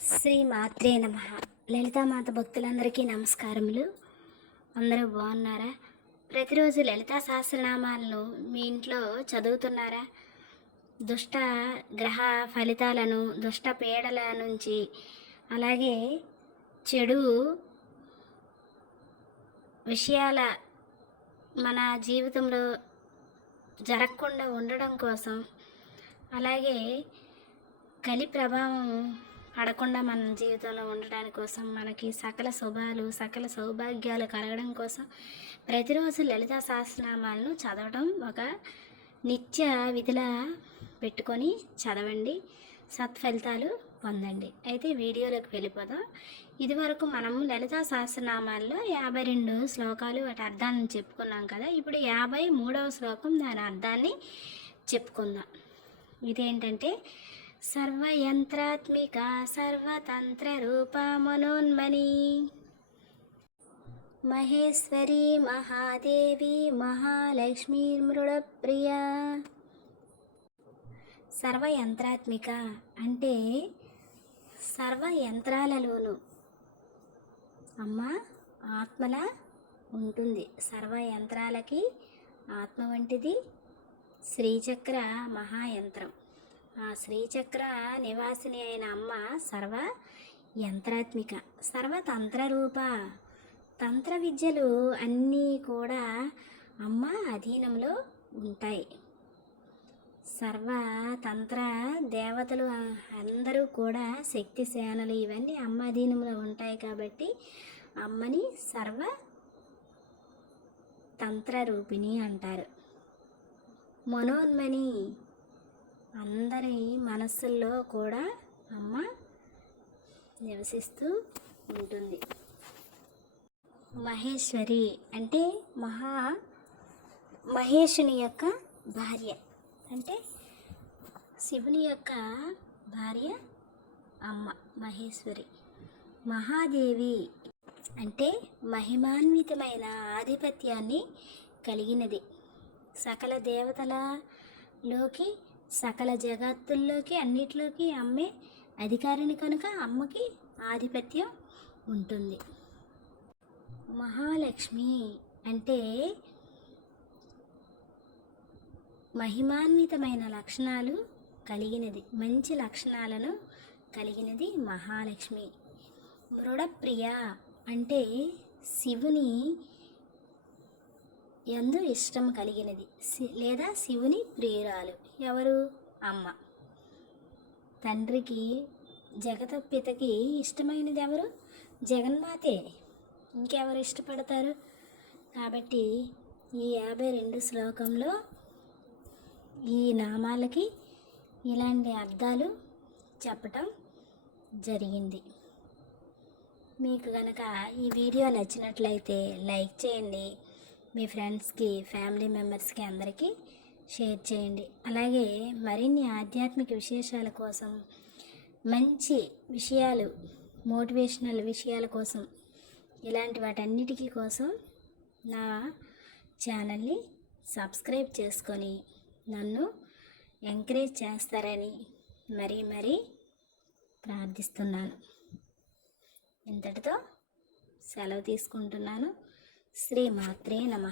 శ్రీ మాత్రే నమ. లలితామాత భక్తులందరికీ నమస్కారములు. అందరూ బాగున్నారా? ప్రతిరోజు లలితా సహస్రనామాలను మీ ఇంట్లో చదువుతున్నారా? దుష్ట గ్రహ ఫలితాలను దుష్ట పీడల నుంచి అలాగే చెడు విషయాల మన జీవితంలో జరగకుండా ఉండడం కోసం అలాగే కలి ప్రభావం పడకుండా మన జీవితంలో ఉండడానికి కోసం మనకి సకల శుభాలు సకల సౌభాగ్యాలు కలగడం కోసం ప్రతిరోజు లలిత సహస్రనామాలను చదవడం ఒక నిత్య విధిలా పెట్టుకొని చదవండి. సత్ఫలితాలు పొందండి. అయితే వీడియోలోకి వెళ్ళిపోదాం. ఇదివరకు మనం లలిత సహస్రనామాల్లో యాభై రెండు శ్లోకాలు వాటి అర్థాలను చెప్పుకున్నాం కదా ఇప్పుడు యాభై మూడవ శ్లోకం దాని అర్థాన్ని చెప్పుకుందాం. ఇదేంటంటే సర్వయంత్రాత్మిక సర్వతంత్ర రూప మనోన్మణి మహేశ్వరి మహాదేవి మహాలక్ష్మీ మృడప్రియ సర్వయంత్రాత్మిక అంటే సర్వ యంత్రాలలోనూ అమ్మ ఆత్మల ఉంటుంది. సర్వ యంత్రాలకి ఆత్మ వంటిది శ్రీచక్ర మహాయంత్రం. ఆ శ్రీచక్ర నివాసిని అయిన అమ్మ సర్వ యంత్రాత్మిక సర్వతంత్ర రూప తంత్ర విద్యలు అన్నీ కూడా అమ్మ అధీనంలో ఉంటాయి. సర్వ తంత్ర దేవతలు అందరూ కూడా శక్తి సేనలు ఇవన్నీ అమ్మ అధీనంలో ఉంటాయి కాబట్టి అమ్మని సర్వ తంత్ర రూపిణి అంటారు. మనోన్మణి అందరి మనస్సుల్లో కూడా అమ్మ నివసిస్తూ ఉంటుంది. మహేశ్వరి అంటే మహా మహేషుని యొక్క భార్య. అంటే శివుని యొక్క భార్య అమ్మ మహేశ్వరి. మహాదేవి అంటే మహిమాన్వితమైన ఆధిపత్యాన్ని కలిగినది. సకల దేవతలలోకి సకల జగత్తుల్లోకి అన్నిటిలోకి అమ్మే అధికారిని కనుక అమ్మకి ఆధిపత్యం ఉంటుంది. మహాలక్ష్మి అంటే మహిమాన్వితమైన లక్షణాలు కలిగినది మంచి లక్షణాలను కలిగినది మహాలక్ష్మి. మృడప్రియ అంటే శివుని ఎందు ఇష్టం కలిగినది. లేదా శివుని ప్రియురాలు. ఎవరు? అమ్మ. తండ్రికి జగతపితకి ఇష్టమైనది ఎవరు? జగన్మాతే. ఇంకెవరు ఇష్టపడతారు? కాబట్టి ఈ యాభై రెండు శ్లోకంలో ఈ నామాలకి ఇలాంటి అర్థాలు చెప్పటం జరిగింది. మీకు కనుక ఈ వీడియో నచ్చినట్లయితే లైక్ చేయండి మీ ఫ్రెండ్స్కి ఫ్యామిలీ మెంబర్స్కి అందరికీ షేర్ చేయండి. అలాగే మరిన్ని ఆధ్యాత్మిక విశేషాల కోసం మంచి విషయాలు మోటివేషనల్ విషయాల కోసం ఇలాంటి వాటన్నిటికీ కోసం నా ఛానల్ని సబ్స్క్రైబ్ చేసుకొని నన్ను ఎంకరేజ్ చేస్తారని మరీ మరీ ప్రార్థిస్తున్నాను. ఇంతటితో సెలవు తీసుకుంటున్నాను. శ్రీమాత్రే నమ.